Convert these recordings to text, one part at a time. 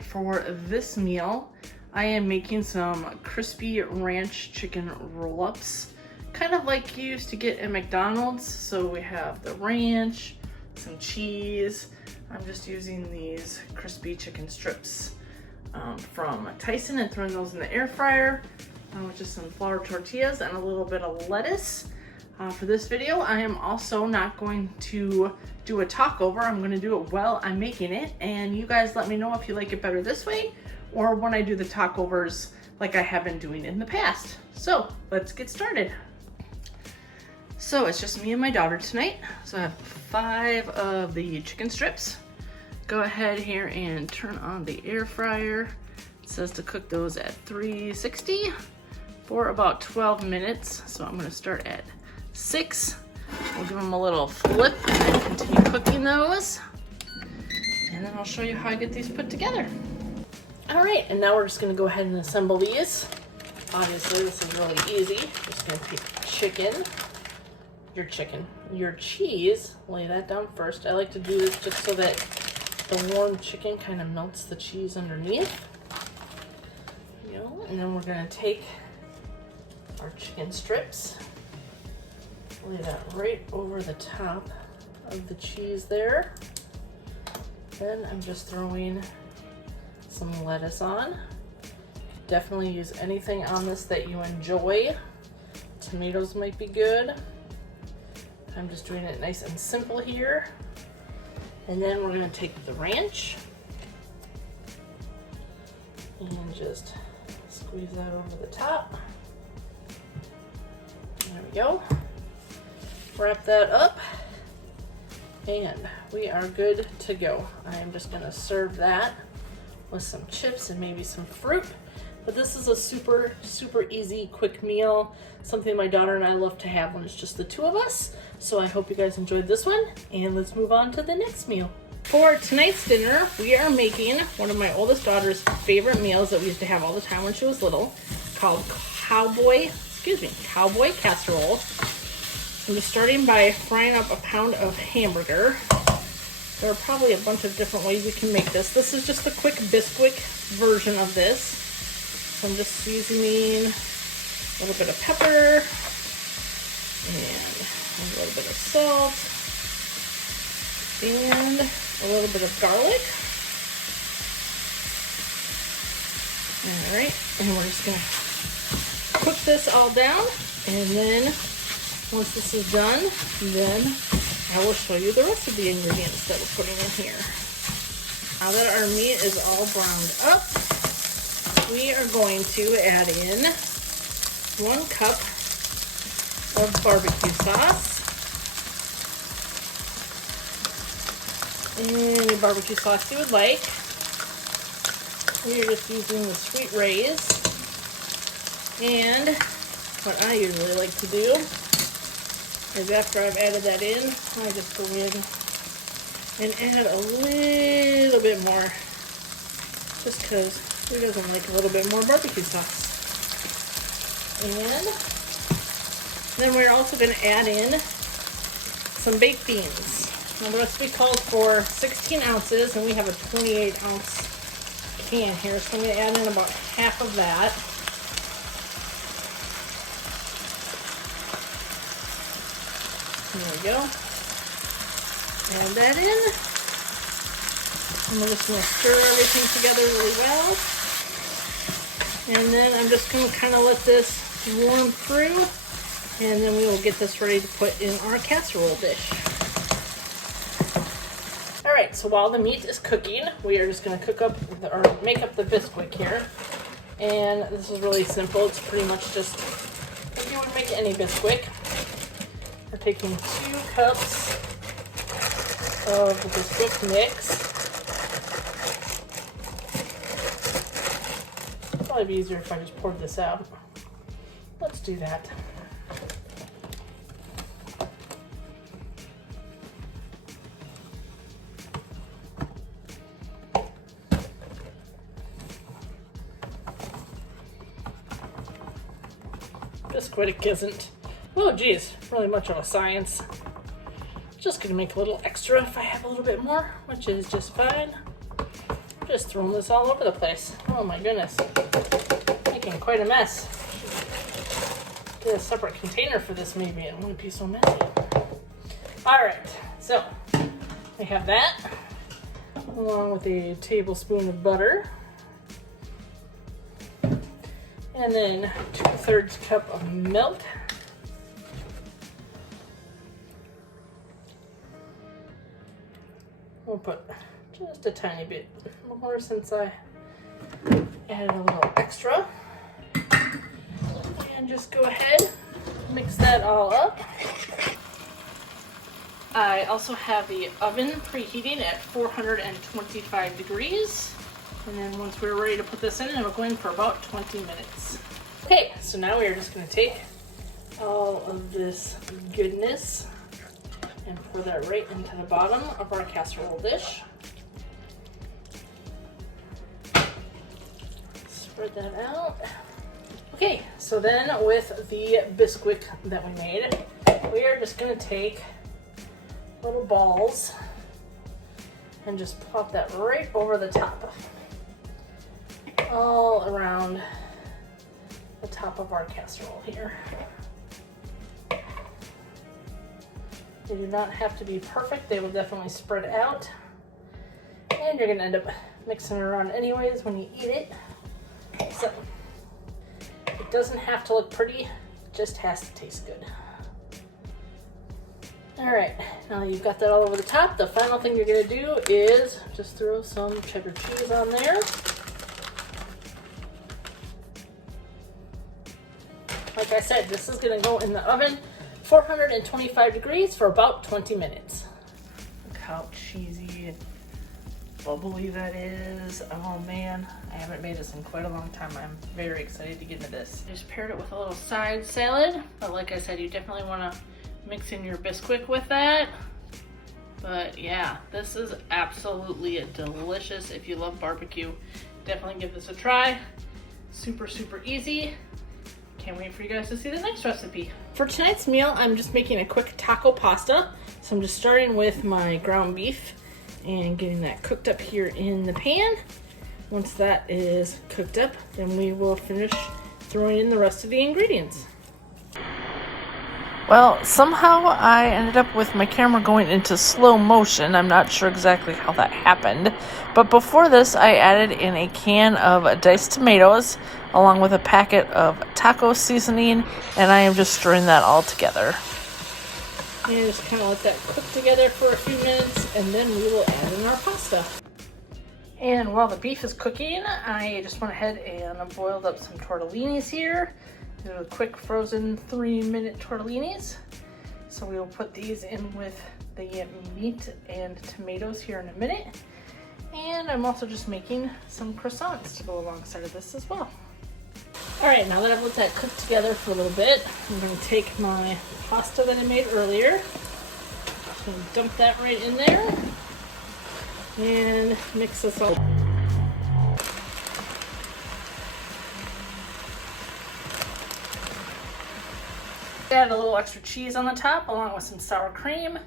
right, for this meal, I am making some crispy ranch chicken roll-ups, kind of like you used to get at McDonald's. So we have the ranch, some cheese. I'm just using these crispy chicken strips from Tyson and throwing those in the air fryer with just some flour tortillas and a little bit of lettuce. For this video, I am also not going to do a talk over. I'm going to do it while I'm making it, and you guys let me know if you like it better this way or when I do the talk overs like I have been doing in the past. So let's get started. So it's just me and my daughter tonight. So I have 5 of the chicken strips. Go ahead here and turn on the air fryer. It says to cook those at 360 for about 12 minutes. So I'm gonna start at 6. We'll give them a little flip and then continue cooking those. And then I'll show you how I get these put together. All right, and now we're just gonna go ahead and assemble these. Obviously, this is really easy. Just gonna take your cheese, lay that down first. I like to do this just so that the warm chicken kind of melts the cheese underneath. And then we're gonna take our chicken strips, lay that right over the top of the cheese there. Then I'm just throwing some lettuce on. Definitely use anything on this that you enjoy. Tomatoes might be good. I'm just doing it nice and simple here. And then we're gonna take the ranch and just squeeze that over the top. There we go. Wrap that up and we are good to go. I am just gonna serve that with some chips and maybe some fruit. But this is a super, super easy, quick meal. Something my daughter and I love to have when it's just the 2 of us. So I hope you guys enjoyed this one, and let's move on to the next meal. For tonight's dinner, we are making one of my oldest daughter's favorite meals that we used to have all the time when she was little, called Cowboy casserole. I'm just starting by frying up a pound of hamburger. There are probably a bunch of different ways you can make this. This is just a quick Bisquick version of this. So I'm just seasoning a little bit of pepper and a little bit of salt and a little bit of garlic. All right, and we're just gonna cook this all down, and then once this is done, then I will show you the rest of the ingredients that we're putting in here. Now that our meat is all browned up, we are going to add in 1 cup of barbecue sauce. Any barbecue sauce you would like. We are just using the Sweet Rays. And what I usually like to do is after I've added that in, I just go in and add a little bit more, just because who doesn't like a little bit more barbecue sauce. And then we're also going to add in some baked beans. Now the recipe calls for 16 ounces, and we have a 28 ounce can here, so I'm going to add in about half of that. There we go. Add that in. And we're just going to stir everything together really well. And then I'm just going to kind of let this warm through, and then we will get this ready to put in our casserole dish. All right, so while the meat is cooking, we are just going to make up the Bisquick here. And this is really simple. It's pretty much just like you would make any Bisquick. We're taking 2 cups of the Bisquick mix. It'd probably be easier if I just poured this out. Let's do that. Bisquick isn't, oh geez, really much of a science. Just gonna make a little extra if I have a little bit more, which is just fine. just throwing this all over the place. Oh my goodness. Making quite a mess. Get a separate container for this maybe. It wouldn't be so messy. Alright, so we have that along with a tablespoon of butter. And then 2/3 cup of milk. We'll put just a tiny bit more since I added a little extra. And just go ahead, mix that all up. I also have the oven preheating at 425 degrees. And then once we're ready to put this in, it'll go in for about 20 minutes. Okay, so now we're just gonna take all of this goodness and pour that right into the bottom of our casserole dish. Spread that out. Okay, so then with the Bisquick that we made, we are just gonna take little balls and just plop that right over the top, all around the top of our casserole here. They do not have to be perfect. They will definitely spread out. And you're gonna end up mixing it around anyways when you eat it. So, it doesn't have to look pretty, it just has to taste good. All right, now that you've got that all over the top, the final thing you're gonna do is just throw some cheddar cheese on there. Like I said, this is gonna go in the oven 425 degrees for about 20 minutes. Look how cheesy and bubbly that is. Oh man, I haven't made this in quite a long time. I'm very excited to get into this. I just paired it with a little side salad, but like I said, you definitely wanna mix in your Bisquick with that. But yeah, this is absolutely delicious. If you love barbecue, definitely give this a try. Super, super easy. Can't wait for you guys to see the next recipe. For tonight's meal, I'm just making a quick taco pasta. So I'm just starting with my ground beef and getting that cooked up here in the pan. Once that is cooked up, then we will finish throwing in the rest of the ingredients. Well, somehow I ended up with my camera going into slow motion. I'm not sure exactly how that happened. But before this, I added in a can of diced tomatoes along with a packet of taco seasoning, and I am just stirring that all together. And just kind of let that cook together for a few minutes, and then we will add in our pasta. And while the beef is cooking, I just went ahead and boiled up some tortellinis here. These are quick frozen 3-minute tortellinis. So we will put these in with the meat and tomatoes here in a minute. And I'm also just making some croissants to go alongside of this as well. All right, now that I've let that cook together for a little bit, I'm gonna take my pasta that I made earlier. Just gonna dump that right in there and mix this all. Add a little extra cheese on the top along with some sour cream.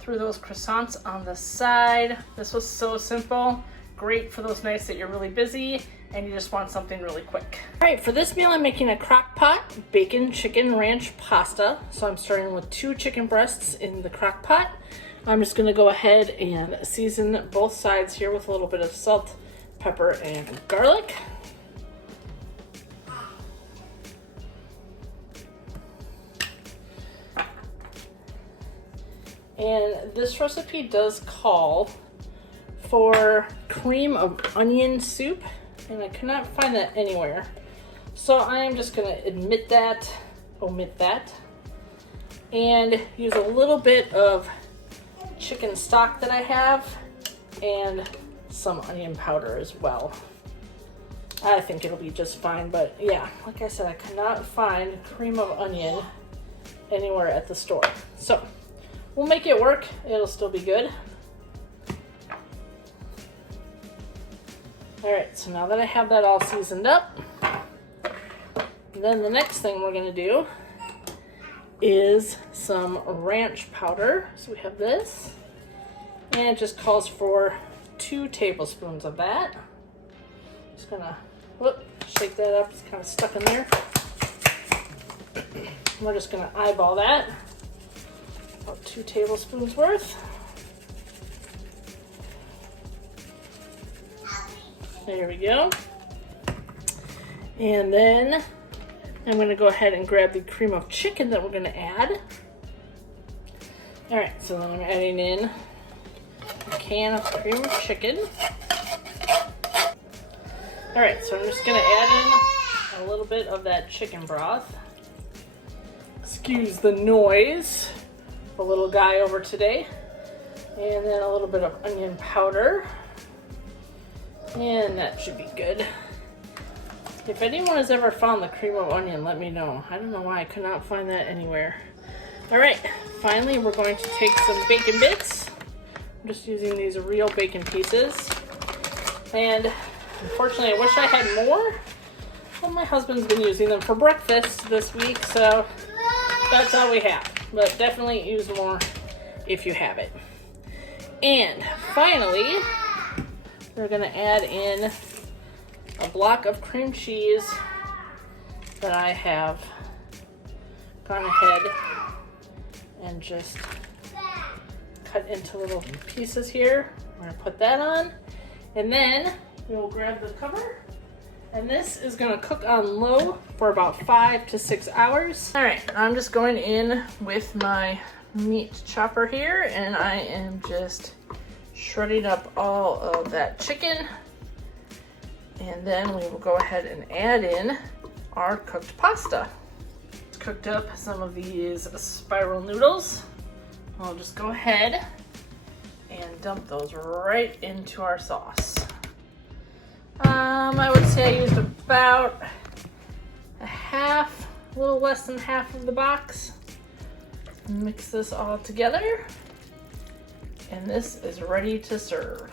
Threw those croissants on the side. This was so simple. Great for those nights that you're really busy and you just want something really quick. All right, for this meal, I'm making a crock pot bacon chicken ranch pasta. So I'm starting with 2 chicken breasts in the crock pot. I'm just gonna go ahead and season both sides here with a little bit of salt, pepper, and garlic. And this recipe does call for cream of onion soup, and I cannot find that anywhere. So I am just gonna omit that, and use a little bit of chicken stock that I have, and some onion powder as well. I think it'll be just fine, but yeah, like I said, I cannot find cream of onion anywhere at the store. So we'll make it work. It'll still be good. All right, so now that I have that all seasoned up, then the next thing we're gonna do is some ranch powder. So we have this, and it just calls for 2 tablespoons of that. Just gonna shake that up. It's kind of stuck in there. We're just gonna eyeball that. About 2 tablespoons worth. There we go. And then I'm gonna go ahead and grab the cream of chicken that we're gonna add. All right, so then I'm adding in a can of cream of chicken. All right, so I'm just gonna add in a little bit of that chicken broth. Excuse the noise, a little guy over today. And then a little bit of onion powder. And that should be good. If anyone has ever found the cream of onion, let me know. I don't know why I could not find that anywhere. All right, finally we're going to take some bacon bits. I'm just using these real bacon pieces. And unfortunately, I wish I had more. Well, my husband's been using them for breakfast this week, so that's all we have. But definitely use more if you have it. And finally, we're gonna add in a block of cream cheese that I have gone ahead and just cut into little pieces here. We're gonna put that on, and then we'll grab the cover, and this is gonna cook on low for about 5 to 6 hours. All right, I'm just going in with my meat chopper here, and I am just shredding up all of that chicken. And then we will go ahead and add in our cooked pasta. Cooked up some of these spiral noodles. I'll just go ahead and dump those right into our sauce. I would say I used about a little less than half of the box. Mix this all together, and this is ready to serve.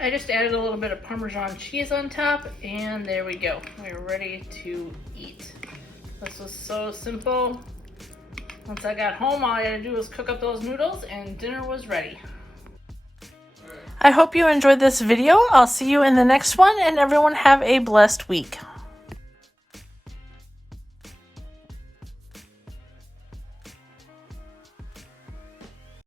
I just added a little bit of Parmesan cheese on top, and there we go. We're ready to eat. This was so simple. Once I got home, all I had to do was cook up those noodles, and dinner was ready. I hope you enjoyed this video. I'll see you in the next one, and everyone have a blessed week.